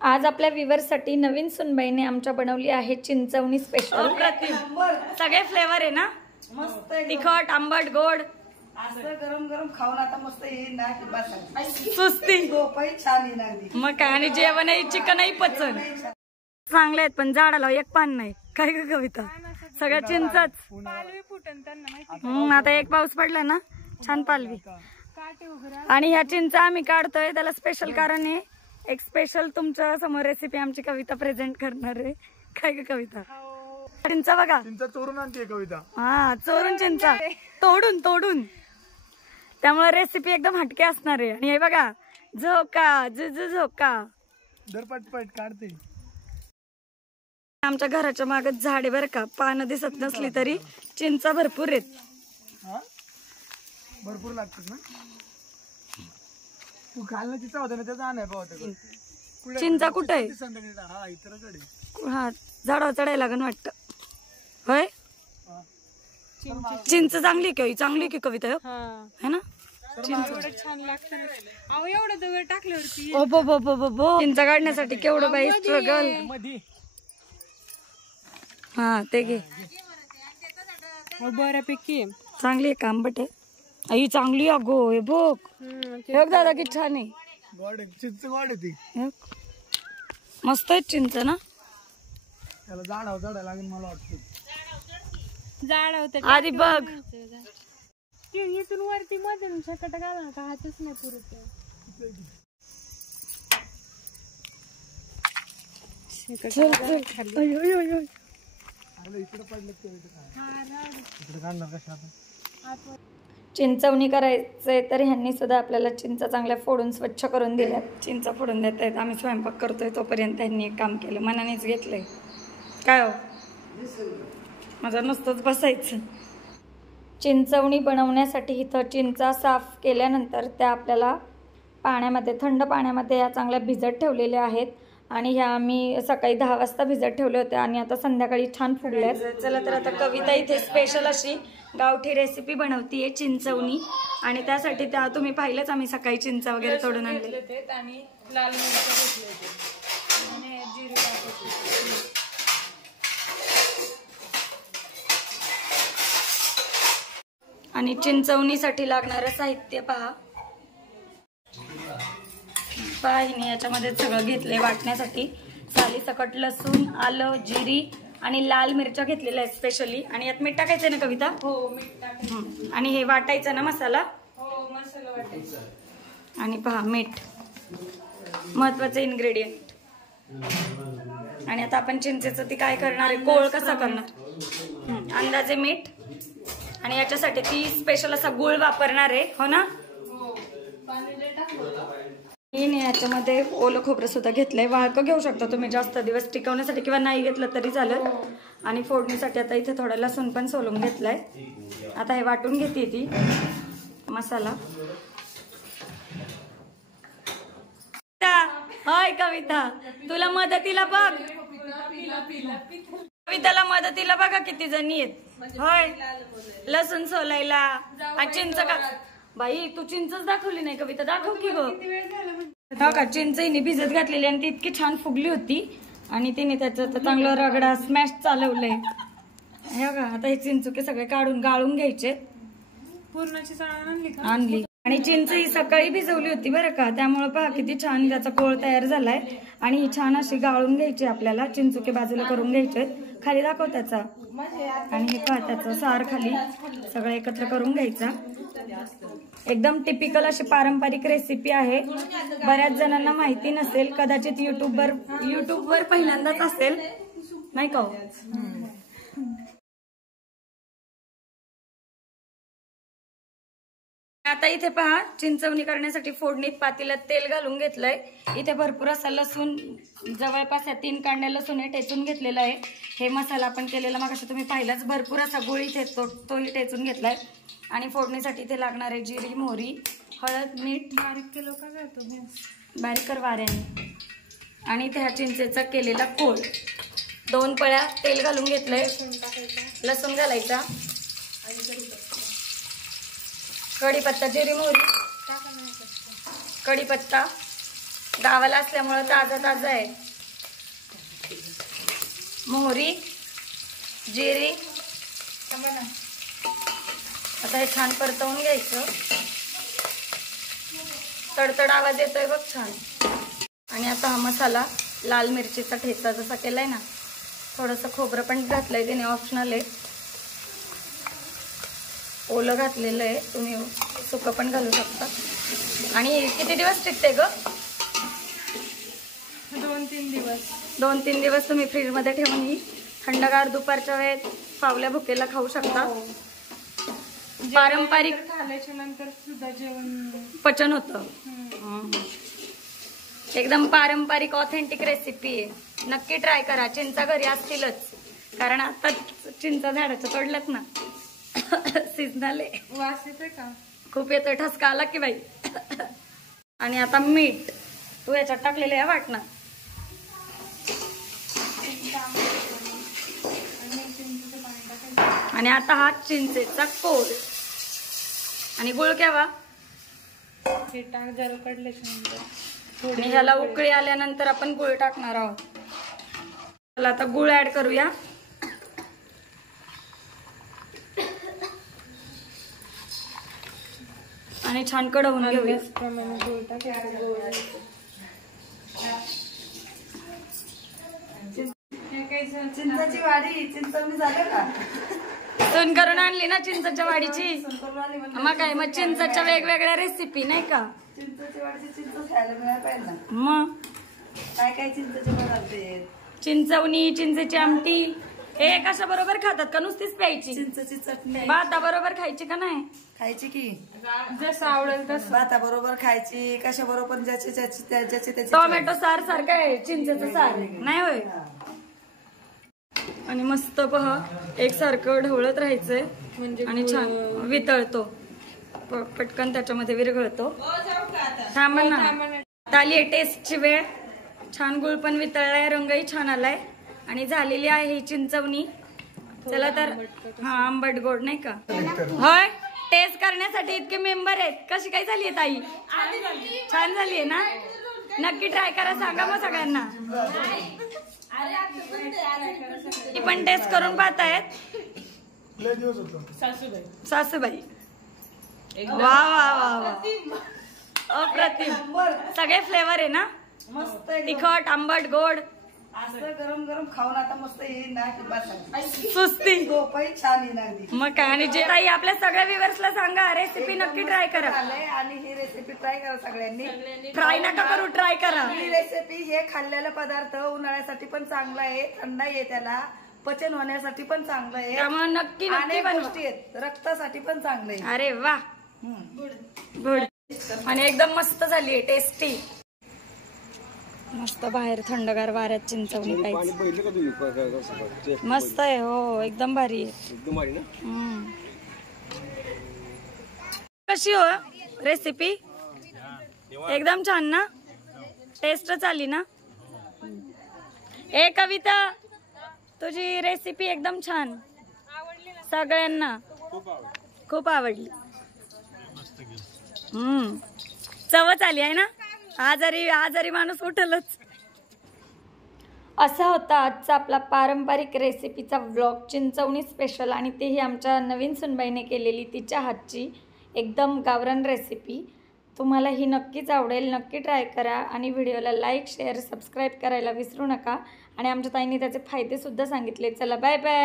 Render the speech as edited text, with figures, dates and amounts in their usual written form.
आज आपल्या व्ह्यूअर्ससाठी नवीन सुनबाईने आमच्या बनवली आहे चिंचवणी स्पेशल। सगळे फ्लेवर आहे ना, मस्त तिखट आंबट गोड। असं गरम गरम खाऊन आता मस्त येईल ना की बस सुस्ती झोपही छान येणार। मग काय, आणि जेवणही चिकनही पचन चांगले आहेत, पण झाडाला एक पान नाही। काय ग कविता, सगळ्या चिंचच। आता एक पाऊस पडला ना छान पालवी। आणि ह्या चिंचा आम्ही काढतोय त्याला स्पेशल कारण आहे, एक स्पेशल तुमच्या समोर रेसिपी आमची कविता प्रेझेंट करणार आहे। काय ग कविता, चिंचा बघा, चिंचा चोरून आणते कविता। हा चोरून चिंचा, तोडून तोडून, त्यामुळे रेसिपी एकदम हटके असणार आहे। आणि हे बघा, झोका जुजू झोका दरपटपट काढते। आमच्या घराच्या मागच झाड आहे बरं का, पानं दिसत नसली तरी चिंचा भरपूर आहेत। भरपूर लागतात ना, तू घालण्याची चव होता ना त्याचा आणाय पाहतो। चिंचा कुठे आहे? हा इतरकडे, हा झाडावर चढायला लागण वाटतं होय। चिंच चांगली की, चांगली की कविता है ना, छान लागतं। एवढं दगड टाकल्यावरती ओ बो बो बो बो बो, चिंचा काढण्यासाठी केवढं बाई स्ट्रगल। हा ते घे, बऱ्यापैकी चांगली आहे, आंबट आहे। आई चांगली अगो, हे बघ हे दादा किती छान आहे। गोड चिंच गोड ती मस्त आहे चिंच ना। त्याला झाडायला लागेल मला वाटतं, झाड होत आधी बघ, इथून वरती मधून शकट घाला का हातच नाही पुरत। इकडे पडलं इकडे काढणार कशा आता। चिंचवणी करायचंय तर ह्यांनी सुद्धा आपल्याला चिंचा चांगल्या फोडून स्वच्छ करून दिल्यात। चिंचा फोडून देत आहेत, आम्ही स्वयंपाक करतोय तोपर्यंत त्यांनी एक काम केलं, मनानेच घेतलंय। काय हो, माझं नुसतंच बसायचं। चिंचवणी बनवण्यासाठी इथं चिंचा साफ केल्यानंतर त्या आपल्याला पाण्यामध्ये, थंड पाण्यामध्ये या चांगल्या भिजत ठेवलेल्या आहेत। आणि ह्या आम्ही सकाळी 10 वाजता भिजत ठेवले होते आणि आता संध्याकाळी छान फुगल्यात। चला तर आता कविता इथे स्पेशल अशी गावठी रेसिपी बनवतीये चिंचवणी, आणि त्यासाठी त्या तुम्ही पाहिलंच, आम्ही सकाळी चिंचा वगैरे तोडून आणले आणि लाल मिरची घेतली होती आणि जिरे टाकायचे। आणि चिंचवणीसाठी लागणारं साहित्य पहा, हिने याच्यामध्ये सगळं घेतलंय वाटण्यासाठी। साली सकट लसूण, आलं, जिरी आणि लाल मिरच्या घेतलेल्या आहेत स्पेशली। आणि यात मीठ टाकायचं ना कविता? हो मीठ टाकायचं। आणि हे वाटायचं ना मसाला? हो मसाला वाटायचा। आणि पहा मीठ, महत्वाचं इन्ग्रेडियंट। आणि आता आपण चिंचेचं ती काय करणार आहे, कोळ कसा करणार, अंदाजे मीठ। आणि याच्यासाठी ती स्पेशल असा गुळ वापरणार आहे, हो ना? याच्यामध्ये ओलं खोबरं सुद्धा घेतलंय, वाळकं घेऊ शकता तुम्ही जास्त दिवस टिकवण्यासाठी, किंवा नाही घेतलं तरी चालेल। आणि फोडणीसाठी आता इथे थोडा लसूण पण सोलून घेतलाय। आता हे वाटून घेते ती मसाला। हाय कविता, तुला मदतीला बघ, कविताला मदतीला बघा किती जणी आहेत। होय, लसूण सोलायला आणि चिंच का बाई, तू चिंचच दाखवली नाही कविता, दाखव की गो। हो का, चिंच हिने भिजत घातलेली आणि ती इतकी छान फुगली होती, आणि तिने त्याचं चांगलं रगडा स्मॅश चालवलंय। हे बघा, आता हे चिंचुके सगळे काढून गाळून घ्यायचे। पूर्णाची चाळण आणली, आणि चिंच ही सकाळी भिजवली होती बरं का, त्यामुळे पहा किती छान त्याचा कोळ तयार झालाय। आणि ही छान अशी गाळून घ्यायची आपल्याला, चिंचुके बाजूला करून घ्यायचे। खाली दाखव त्याचा, आणि हे पहा त्याचं सार खाली सगळं एकत्र करून घ्यायचा। एकदम टिपिकल अशी पारंपरिक रेसिपी आहे, बऱ्याच जणांना माहिती नसेल, कदाचित युट्यूबवर पहिल्यांदाच असेल, नाही का? आता इथे पहा, चिंचवणी करण्यासाठी फोडणीत पातेल्यात तेल घालून घेतलंय। इथे भरपूर असा लसूण, जवळपास 3 कांड्या लसूण ठेचून घेतलेला आहे। हे मसाला आपण केलेला मगाशी तुम्ही पाहिलाच, भरपूर असा गोळी तोही ठेचून घेतलाय। आणि फोडणीसाठी इथे लागणार आहे जिरी, मोहरी, हळद, मीठ। बारीक किलो का जातो, बारीक कर वाऱ्याने। आणि इथे ह्या चिंचेचा केलेला कोळ, 2 पळ्या तेल घालून घेतलंय, लसूण घालायचा, कढीपत्ता, जिरी, मोहरी, कढीपत्ता, गावाला असल्यामुळं ताजं ताजं आहे. मोहरी, जिरी. आता हे छान परतवून घ्यायचं. तडतड आवाज येतोय बघ छान. आणि आता हा मसाला लाल मिरचीचा ठेचा जसा केलाय ना, थोडंसं खोबरं पण घातलंय, त्याने ऑप्शनल आहे. ओलं घातलेलं आहे, तुम्ही सुकं पण घालू शकता. आणि किती दिवस टिकते ग? 2-3 दिवस. 2-3 दिवस तुम्ही फ्रीजमध्ये ठेवून ही थंडगार दुपारच्या वेळेत फावल्या भुकेला खाऊ शकता. पारंपरिक खाल्याच्या नंतर सुद्धा जेवण पचन होतं. एकदम पारंपरिक ऑथेंटिक रेसिपी आहे. नक्की ट्राय करा. चिंचा घरी असतीलच, कारण आता चिंचा झाडाच्या तोडल्यात ना. सीजनल आहे. वास येतोय का? खूप येतोय, ठसका आला की बाई. आणि आता मीठ तू याच्यात टाकलेलं आहे वाटणं. आणि आता हा चिंचेचा कोळ आणि गुळ केव्हा हे टाक जरा कडल्याच्या नंतर. आणि ह्याला उकळी आल्यानंतर आपण गुळ टाकणार आहोत. चला आता गुळ ऍड करूया. आणि छान कडवून घेऊया. प्रमाणे गूळ टाकायचं. हे काय झालं? चिंचाची वाडी चिंचवणी झालं का? सण करून आणली ना चिंचाच्या वाडीची. संतोष वाली म्हणजे मग काय, मग चिंचाच्या वेगवेगळ्या रेसिपी नाही का? चिंचाची वाडीची चिंच खायला मिळायला पाहिजे ना. मग काय काय चिंचचे पदार्थ आहेत? चिंचवणी, चिंचेची आमटी हे कशा बरोबर खातात का नुसतीच प्यायची? चिंचची चटणी भाता बरोबर खायची का नाही? खायची की जसं आवडेल तसं. भाता बरोबर खायची, कशा बरोबर ज्याची त्याची टोमॅटो सार सारखं आहे चिंचेचं सार नाही होय. आणि मस्त पहा एकसारखं ढवळत राहायचंय म्हणजे आणि छान वितळतो, पटकन त्याच्यामध्ये विरघळतो. थांबा ना, आली आहे टेस्टची वेळ. छान गुळ पण वितळलाय, रंगही छान आलाय आणि झालेली आहे ही चिंचवणी. चला तर हा आंबट गोड नाही का? होय, टेस्ट करण्यासाठी इतके मेंबर आहेत. कशी काय झाली आहे ताई? छान झाली आहे ना? नक्की ट्राय करा. सांगा मग सगळ्यांना. ती पण टेस्ट करून पाहतायत सासूबाई. वा वा वा वा, अप्रतिम. सगळे फ्लेवर आहे ना? मस्त तिखट, आंबट, गोड. असं गरम गरम खाऊन आता मस्त येईल ना की बस सुस्ती. झोपही छान येणार. मग काय. आणि जे ताई आपल्या सगळ्या व्ह्युअर्सला सांगा, रेसिपी नक्की ट्राय करा. आणि ही रेसिपी ट्राय करा सगळ्यांनी. ट्राय नका करू, ट्राय करा. ही रेसिपी हे खाल्लेला पदार्थ उन्हाळ्यासाठी पण चांगला आहे, थंड आहे, त्याला पचन होण्यासाठी पण चांगलं आहे. त्यामुळे नक्की नक्की अनेक बनवा. गोष्टी आहेत, रक्तासाठी पण चांगलं आहे. अरे वा, गुड. आणि एकदम मस्त झाली आहे, टेस्टी. मस्त बाहेर थंडगार वाऱ्यात चिंचवणी खायची. मस्त आहे. हो, एकदम भारी आहे. कशी हो रेसिपी? एकदम छान ना? टेस्टच आली ना? ए कविता, तुझी रेसिपी एकदम छान, सगळ्यांना खूप आवडली. चवच आली आहे ना? आजारी माणूस उठलच. असा होता आजचा आपला पारंपरिक रेसिपीचा व्लॉग, चिंचवणी स्पेशल. आणि तेही आमच्या नवीन सुनबाईने केलेली, तिच्या हातची एकदम गावरान रेसिपी. तुम्हाला ही नक्कीच आवडेल. नक्की ट्राय करा आणि व्हिडिओला लाईक, शेअर, सबस्क्राईब करायला विसरू नका. आणि आमच्या ताईंनी त्याचे फायदेसुद्धा सांगितले. चला बाय बाय.